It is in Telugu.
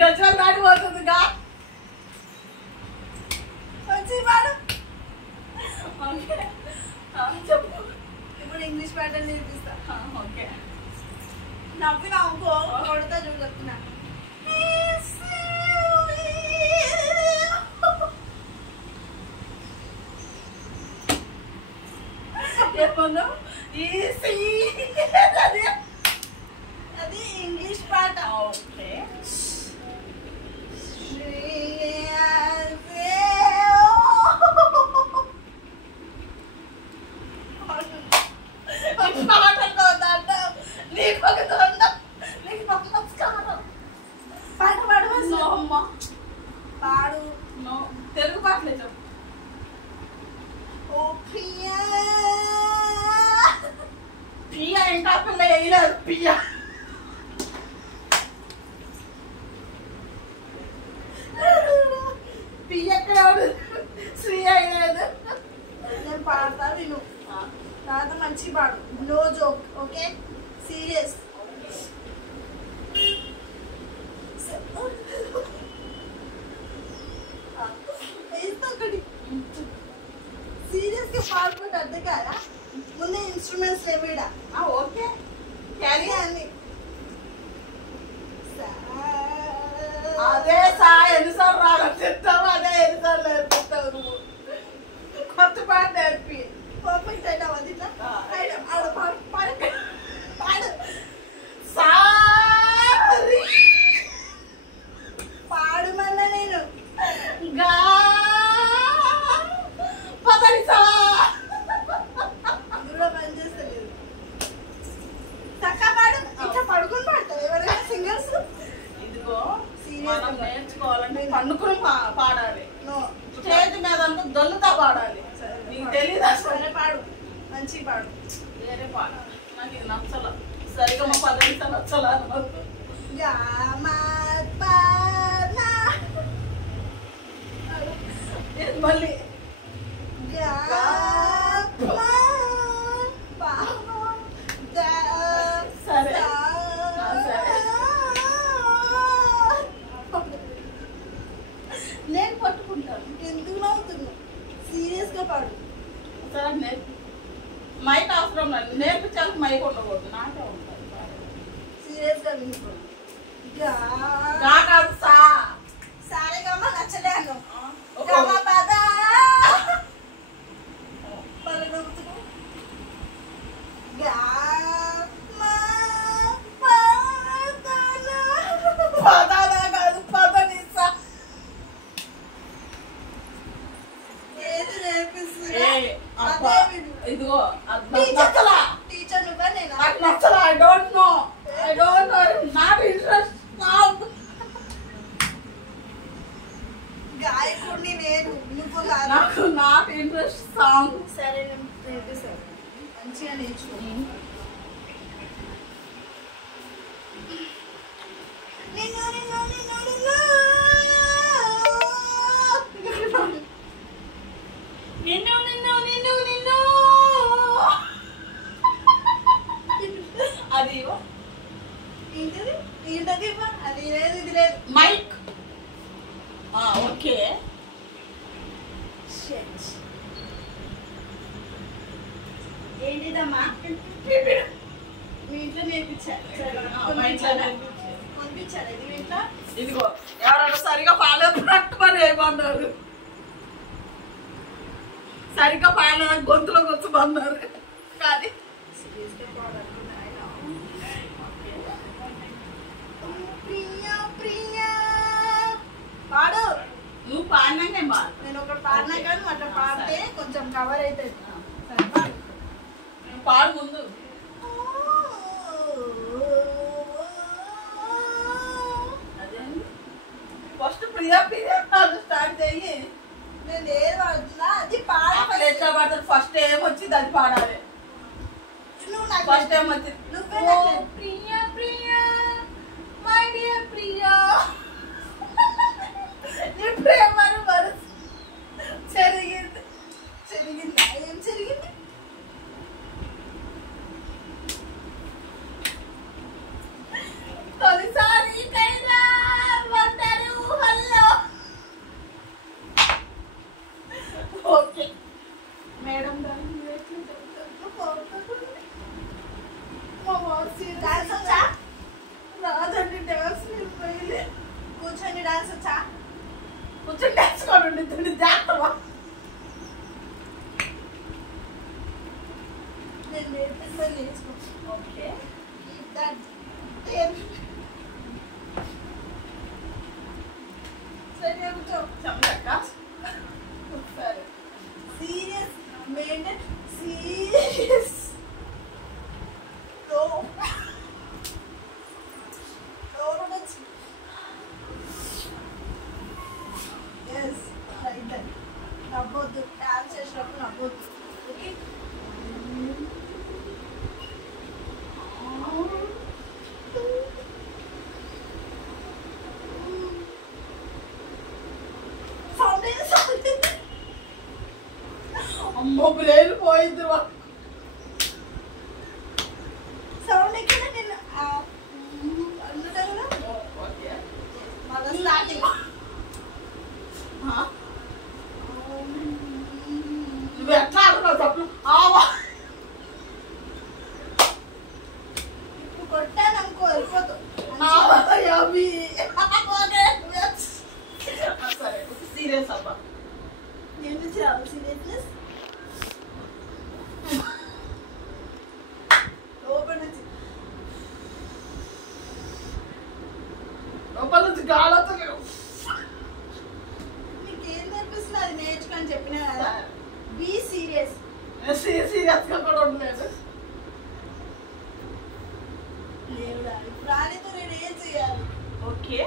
గజల్ దాటిపోతుందిగా వచ్చి పాడు. చెప్పు. ఇప్పుడు ఇంగ్లీష్ ప్యాటర్న్ నేర్పిస్తా. ఓకే. నవ్వినా అనుకో కొడతా చూడు చెప్తున్నా. చెప్పను అది ఇంగ్లీష్ పాట. ఓకే. పాడు. తెలుగు పాటలే చెప్పు. ఓ ప్రియా పియ్య ఇంకా పిల్ల వేయలేదు. పియ్య పియ్య ఎక్కడ శ్రీ అయ్యలేదు. నేను పాడతా విను. నాతో మంచి పాడు. No joke. Okay serious. Serious గా పాడుకుంటే అర్థం కాదా? ముందే ఇన్స్ట్రుమెంట్స్ లేవిడా. ఓకే క్యారీ అన్ని అదే సా ఎన్నిసార్లు రాగా చెప్తావు, అదే ఎన్నిసార్లు నేర్పిస్తావు నువ్వు. కొత్త పాట నేర్పి పర్ఫెక్ట్ అయినా అది ఇట్లా ఆడ పాడు పాడు పాడు సారీ పాడమన్నా నేను గా పదని సా అందులో పనిచేస్తలేదు. చక్కగా పాడు. ఇట్లా పడుకుని పాడతారు ఎవరైనా సింగర్స్. ఇదిగో మనం నేర్చుకోవాలంటే పండుకుని పాడాలి. స్టేజ్ మీద అంటూ దొల్లుతా పాడాలి. నీకు తెలీదు అసలు. పాడు మంచి పాడు. వేరే పాట నాకు ఇది నచ్చల. సరిగా మా పదని సా నచ్చల. మళ్ళీ సరే నేను పట్టుకుంటాను. ఎందుకు నవ్వుతున్నావు? సీరియస్ గా పాడు. సరే నేర్పి. మైక్ అవసరం లేదు. నేర్పించాలి మైక్ ఉండకూడదు. నాకే ఉంటుంది. సీరియస్ గా వినుకో. కాదు సా సారే గమ్మ నచ్చలే అన్నావు. ఇదిగో టీచర్ నువ్వా నేనా? నాకు నచ్చలా. I don't know not interest. గాయకుడిని నేను, నువ్వు కాదు. నాకు నాట్ ఇంట్రెస్ట్ సాంగ్. సరే నేను నేర్పిస్తాను. మంచిగా నేర్చుకో. నిన్ను నిన్ను నిన్ను నిన్ను నిన్ను నిన్ను నిన్ను నిన్ను అది ఏంటది? ఏంటది? అది లేదు ఇది లేదు. మైక్. ఓకే. ఏంటిదమ్మా? మీ ఇంట్లో నేర్పించారు. పంపించారు ఇది మీ ఇంట్లో. ఇదిగో ఎవరైనా సరిగా పాలేపట్టు మరి ఏమన్నారు. సరిగ్గా పాల గొంతులో కూర్చోమన్నారు. కానీ ప్రియా ప్రియా పాడు. నువ్వు పాడినాకే పాడు. నేను ఒకటి పాడినా కానీ అట్లా పాడితే కొంచెం కవర్ అవుతుంది. పాడు ముందు. అదే ఫస్ట్ ప్రియా ప్రియా స్టార్ట్ చెయ్యి. నేను ఏది పాడుతున్నా అది పాడాలి. ఎట్లా పాడతారు? ఫస్ట్ ఏమొచ్చింది అది పాడాలి. నువ్వు నాకు ఫస్ట్ ఏమొచ్చింది? నువ్వే ప్రియా ప్రియా మై డియర్ ప్రియా. నీ ప్రేమ మనసు చెరిగింది. జరిగిందా? ఏం జరిగింది? కొడుతుంది జాగ్రత్త. నేను నేర్పిస్తే నేర్చుకో. ఓకే సరే కూర్చో. చెప్పలేక సరే సీరియస్ మెయింటైన్ సీరియస్ నవ్వొద్దు, డాన్స్ చేసినప్పుడు నవ్వొద్దు. ఓకే అమ్మో బ్రెయిన్ పోయింది. సౌండ్ ఎక్కడ నేను అందుతా కదా. ఓకే మళ్ళీ స్టార్టింగ్. నువ్వు ఎట్లా ఆడుతున్నావు చెప్పు. ఇప్పుడు కొట్టాను అనుకో వెళ్ళిపోతావు. సరే సీరియస్ అబ్బా. ఏంటి చేయాలి సీరియస్నెస్? లోపల నుంచి గాలవుతలేవు. నీకేం నేర్పిస్తున్నా అది నేర్చుకొని చెప్పినా కదా. Be serious. సీరియస్ గా కూడా ఉండలేదు. దేవుడా ప్రాణితో నేను ఏం చేయాలి? ఓకే